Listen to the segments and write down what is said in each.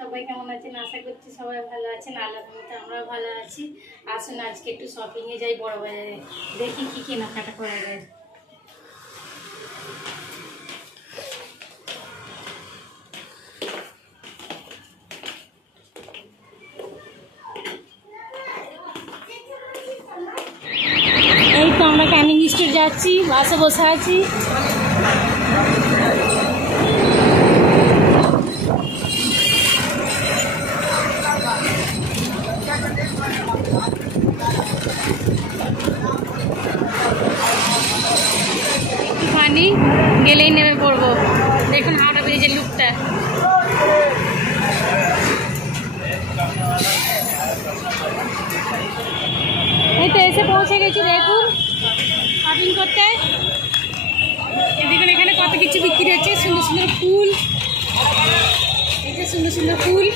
সবাই কেমন আছেন? আশা করছি সবাই ভালো আছেন। আল্লাহর রহমতে আমরাও ভালো আছি। আসুন আজকে একটু শপিংয়ে যাই, বড় বাজারে, দেখি কি কেনাকাটা করা যায়। এই তো আমরা ক্যানিং স্ট্রিট যাচ্ছি, বাসে বসে আছি। একটুখানি গেলেই নেমে পড়বো। দেখুন হাওড়া ব্রিজের লুকটা। এই তো এসে পৌঁছে গেছি, দেখুন শপিং করতে। দেখুন এখানে কত কিছু বিক্রি হচ্ছে, সুন্দর সুন্দর ফুল, এই যে সুন্দর সুন্দর ফুল।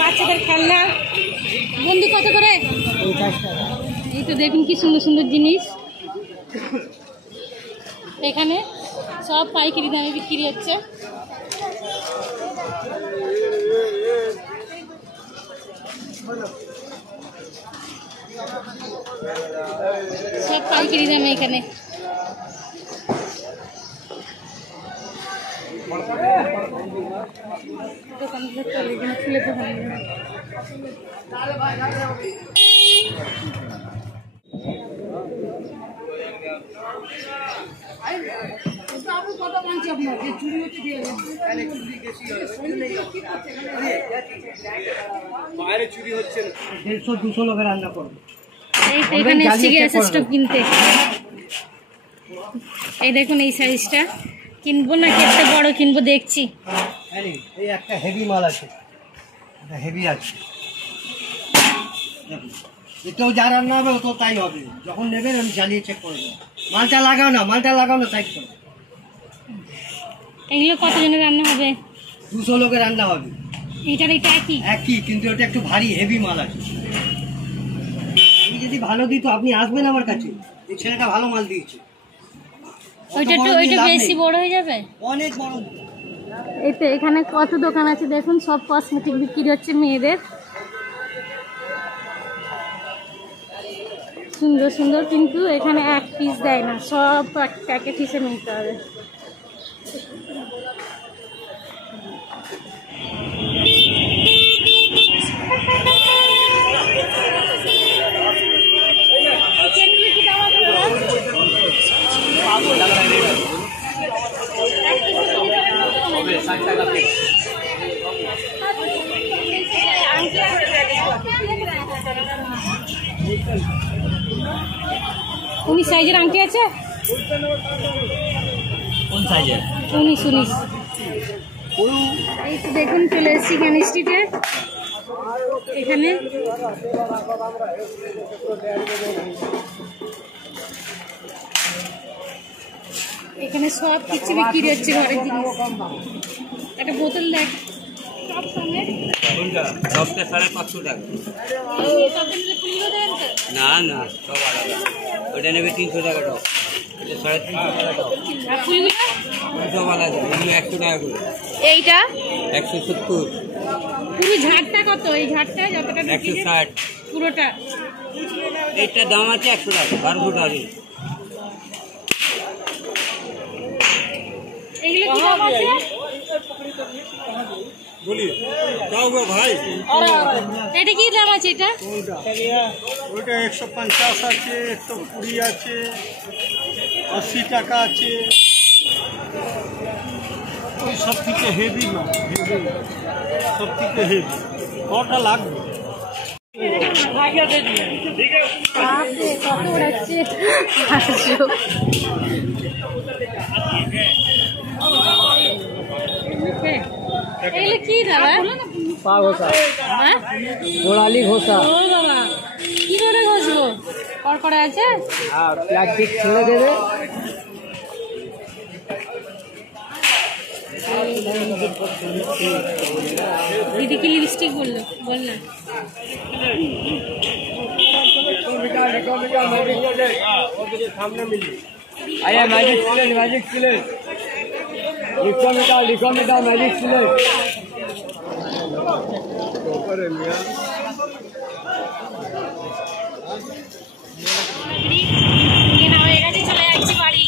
বাচ্চাদের খেলনা, বন্ধু কত করে? এই তো দেখুন কি সুন্দর সুন্দর জিনিস। এখানে সব পাইকারি দামে বিক্রি হচ্ছে। সব পাইকারি দামে এখানে। দোকানগুলো চলে এখানে খুলে দোকান। এখানে এসছি গ্যাস স্টোভ কিনতে। এই দেখুন এই সাইজটা কিনবো নাকি একটা বড় কিনবো দেখছি। এই একটা হেভি মাল আছে, হেভি আছে, এটাও যা রান্না হবে ও তো তাই হবে। যখন নেবেন আমি জ্বালিয়ে চেক করে দেবো। মালটা লাগাও না, মালটা লাগাও না, সাইড করো। এগুলো কতজনের রান্না হবে? 200 লোকের রান্না হবে। এটার এটা একই, কিন্তু ওটা একটু ভারী হেভি মাল আছে। আমি যদি ভালো দিই তো আপনি আসবেন আমার কাছে। এই ছেলেটা ভালো মাল দিয়েছে। ওইটা বেশি বড় হয়ে যাবে, অনেক বড়। এই তো এখানে কত দোকান আছে দেখুন, সব কসমেটিক বিক্রি হচ্ছে মেয়েদের। সুন্দর সুন্দর, কিন্তু এখানে এক পিস দেয় না, সব প্যাকেট হিসেবে নিতে হবে। উনিশ সাইজের আংটি আছে? কোন সাইজের? 19। এই তো দেখুন চলে এসেছি ক্যানিং স্ট্রিটে। এখানে এখানে সব কিছু বিক্রি হচ্ছে, ঘরের জিনিস। একটা বোতল দেখ, সব সমেত 550 টাকা। না না, সব আলাদা। ওটা নেবে 300 টাকা টপ, এটা 350 টাকা টপ। সব আলাদা, 100 টাকা করে। এইটা 170। পুরো ঝাড়টা কত? এই ঝাড়টা যতটা 160 পুরোটা। এইটার দাম আছে 100 টাকা, 1200 টাকা। এগুলো কি দাম আছে? বলি দাও গো ভাই। এটা কি দাম আছে? এটা ওইটা 150 আছে, 120 আছে, 80 টাকা আছে। ওই সব থেকে হেভি না, সব থেকে হেভি। কটা লাগবে? কত উড়াচ্ছে। এগুলো কি দাদা? পা ঘষা, হ্যাঁ, গোড়ালি ঘষা। ও বাবা, কি করে ঘষবো? কড়কড়ে আছে? আর প্লাস্টিক ছেড়ে দেবে। दीदी की लिपस्टिक बोल लो, बोलना। आइए मैजिक स्लेट लिखो मिटा मैजिक स्लेट হয়ে গেছে, চলে যাচ্ছি বাড়ি।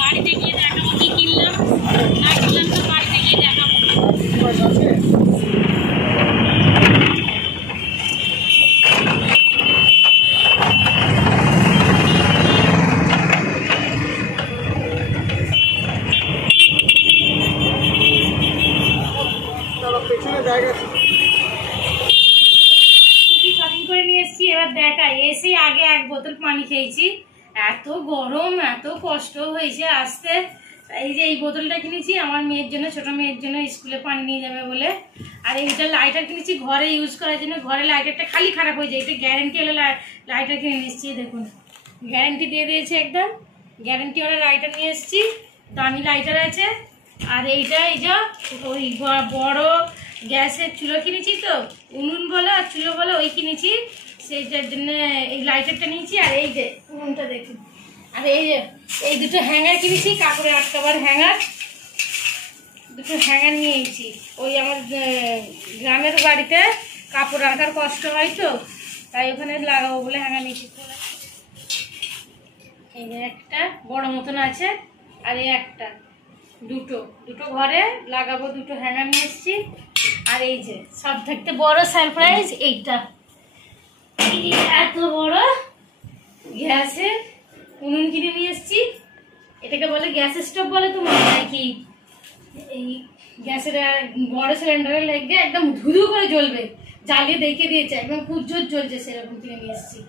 বাড়িতে গিয়ে দেখাবো কি কিনলাম না কিনলাম, তো বাড়িতে গিয়ে দেখাবো। শপিং করে নিয়ে এসেছি, এবার দেখাই। এসে আগে এক বোতল পানি খেয়েছি, এত গরম, এত কষ্ট হয়েছে আসতে। এই যে এই বোতলটা কিনেছি আমার মেয়ের জন্য, ছোট মেয়ের জন্য, স্কুলে পানি নিয়ে যাবে বলে। আর এইটা লাইটার কিনেছি ঘরে ইউজ করার জন্য। ঘরে লাইটারটা খালি খারাপ হয়ে যায়, এটা গ্যারেন্টি হলে লাইটার কিনে নিচ্ছি। দেখুন গ্যারেন্টি দিয়ে দিয়েছে, একদম গ্যারেন্টি ওরা লাইটার নিয়ে এসেছি, দামি লাইটার আছে। আর এইটা এই যে ওই বড় গ্যাসের চুলো কিনেছি, তো উনুন বলে আর চুলো বলে ওই কিনেছি, সেইটার জন্য এই লাইটারটা নিয়েছি। আর এই যে উনুনটা দেখুন, আর এই যে এই দুটো হ্যাঙ্গার কিনেছি, কাপড়ে আটকাবার হ্যাঙ্গার, দুটো হ্যাঙ্গার নিয়েছি। ওই আমার গ্রামের বাড়িতে কাপড় রাখার কষ্ট হয়, তো তাই ওখানে লাগাবো বলে হ্যাঙ্গার নিয়েছি। এই যে একটা বড় মতন আছে, আর এই একটা, দুটো ঘরে লাগাবো, দুটো হ্যাঙ্গার নিয়ে এসেছি। আর এই যে সব থাকতে বড় সারপ্রাইজ, এইটা এত বড় গ্যাসের উনুন কিনে নিয়ে এসেছি। এটাকে বলে গ্যাস স্টোভ বলে তো মনে হয় কি, এই গ্যাসের বড় সিলিন্ডারের লেগে একদম ধুধু করে জ্বলবে, জ্বালিয়ে দেখে দিয়েছে, একদম খুব জোর জ্বলছে, সেরকম কিনে নিয়ে এসেছি।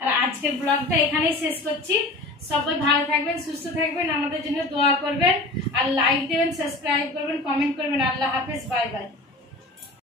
আর আজকের ব্লগটা এখানেই শেষ করছি। সবাই ভালো থাকবেন, সুস্থ থাকবেন, আমাদের জন্য দোয়া করবেন, আর লাইক দেবেন, সাবস্ক্রাইব করবেন, কমেন্ট করবেন। আল্লাহ হাফেজ, বাই বাই।